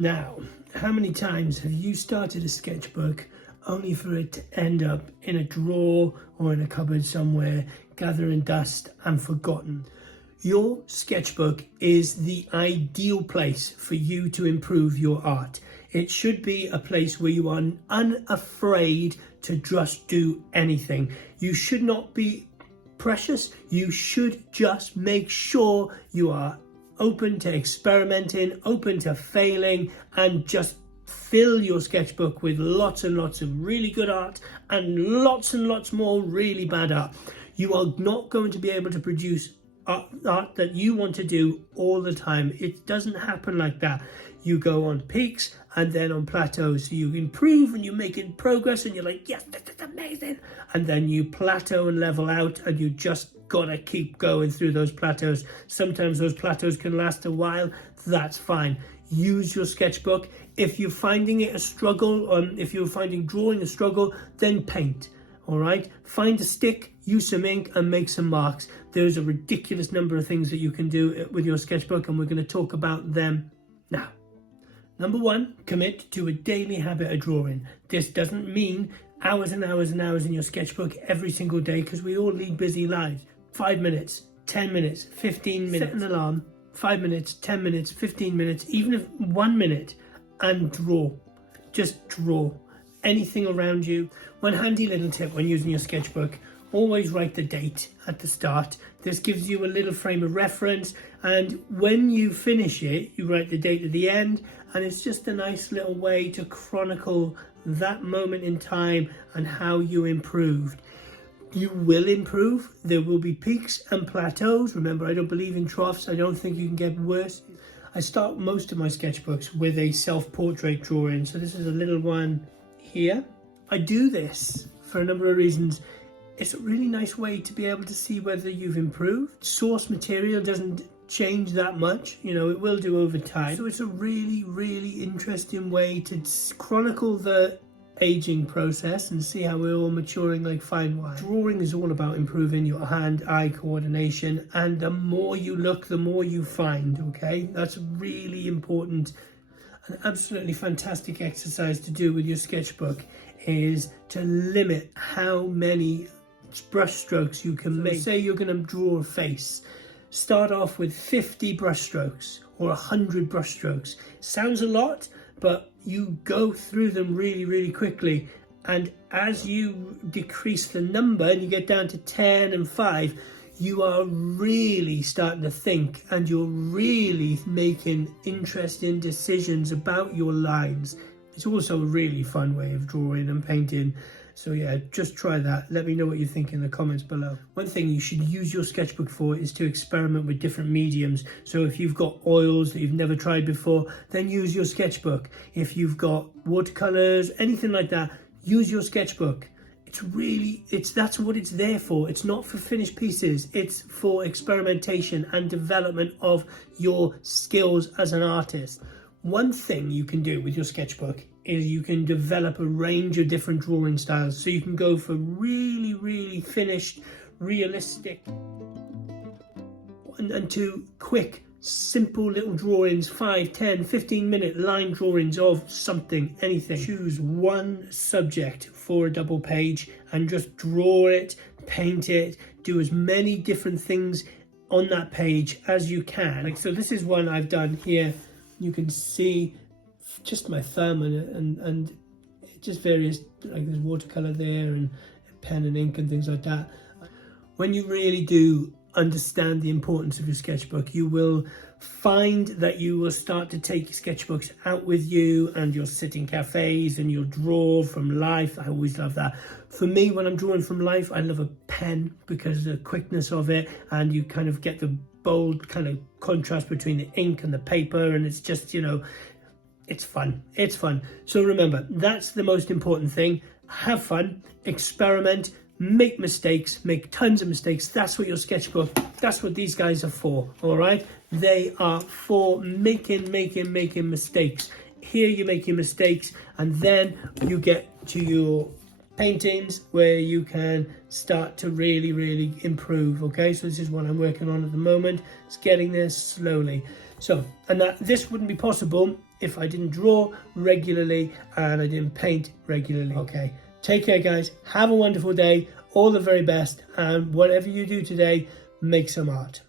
Now, how many times have you started a sketchbook only for it to end up in a drawer or in a cupboard somewhere, gathering dust and forgotten? Your sketchbook is the ideal place for you to improve your art. It should be a place where you are unafraid to just do anything. You should not be precious. You should just make sure you are open to experimenting, open to failing, and just fill your sketchbook with lots and lots of really good art and lots more really bad art. You are not going to be able to produce art that you want to do all the time. It doesn't happen like that. You go on peaks and then on plateaus. So you improve and you're making progress and you're like, yes, this is amazing. And then you plateau and level out, and you just gotta keep going through those plateaus. Sometimes those plateaus can last a while. That's fine. Use your sketchbook. If you're finding it a struggle, if you're finding drawing a struggle, then paint. All right, find a stick, use some ink and make some marks. There's a ridiculous number of things that you can do with your sketchbook, and we're going to talk about them now. Number one, commit to a daily habit of drawing. This doesn't mean hours and hours and hours in your sketchbook every single day, because we all lead busy lives. 5 minutes, 10 minutes, 15 minutes. Set an alarm, 5 minutes, 10 minutes, 15 minutes, even if 1 minute, and draw. Just draw. Anything around you. One handy little tip when using your sketchbook: always write the date at the start. This gives you a little frame of reference, and when you finish it, you write the date at the end, and it's just a nice little way to chronicle that moment in time and how you improved. You will improve. There will be peaks and plateaus. Remember, I don't believe in troughs. I don't think you can get worse. I start most of my sketchbooks with a self-portrait drawing, so this is a little one here. I do this for a number of reasons. It's a really nice way to be able to see whether you've improved. Source material doesn't change that much, you know, it will do over time. So it's a really interesting way to chronicle the aging process and see how we're all maturing like fine wine. Drawing is all about improving your hand-eye coordination, and the more you look, the more you find, okay? That's really important. An absolutely fantastic exercise to do with your sketchbook is to limit how many brush strokes you can make. Say you're going to draw a face. Start off with 50 brush strokes or 100 brush strokes. Sounds a lot, but you go through them really quickly. And as you decrease the number and you get down to 10 and 5, you are really starting to think, and you're really making interesting decisions about your lines. It's also a really fun way of drawing and painting. So yeah, just try that. Let me know what you think in the comments below. One thing you should use your sketchbook for is to experiment with different mediums. So if you've got oils that you've never tried before, then use your sketchbook. If you've got watercolors, anything like that, use your sketchbook. That's what it's there for. It's not for finished pieces. It's for experimentation and development of your skills as an artist. One thing you can do with your sketchbook is you can develop a range of different drawing styles. So you can go for really finished, realistic, and to quick, simple little drawings, 5, 10, 15-minute line drawings of something, anything. Choose one subject for a double page and just draw it, paint it, do as many different things on that page as you can. Like, so this is one I've done here. You can see just my thumb and just various, like there's watercolor there and pen and ink and things like that. When you really do understand the importance of your sketchbook, you will find that you will start to take your sketchbooks out with you, and you'll sit in cafes and you'll draw from life. I always love that. For me, when I'm drawing from life, I love a pen because of the quickness of it, and you kind of get the bold kind of contrast between the ink and the paper, and it's just, you know, it's fun. It's fun. So remember, that's the most important thing. Have fun, experiment, make mistakes, make tons of mistakes. That's what your sketchbook, that's what these guys are for, all right? They are for making mistakes. Here you're making mistakes, and then you get to your paintings where you can start to really improve, okay? So this is what I'm working on at the moment. It's getting there slowly. So, and that this wouldn't be possible if I didn't draw regularly and I didn't paint regularly. Okay, take care guys, have a wonderful day, all the very best, and whatever you do today, make some art.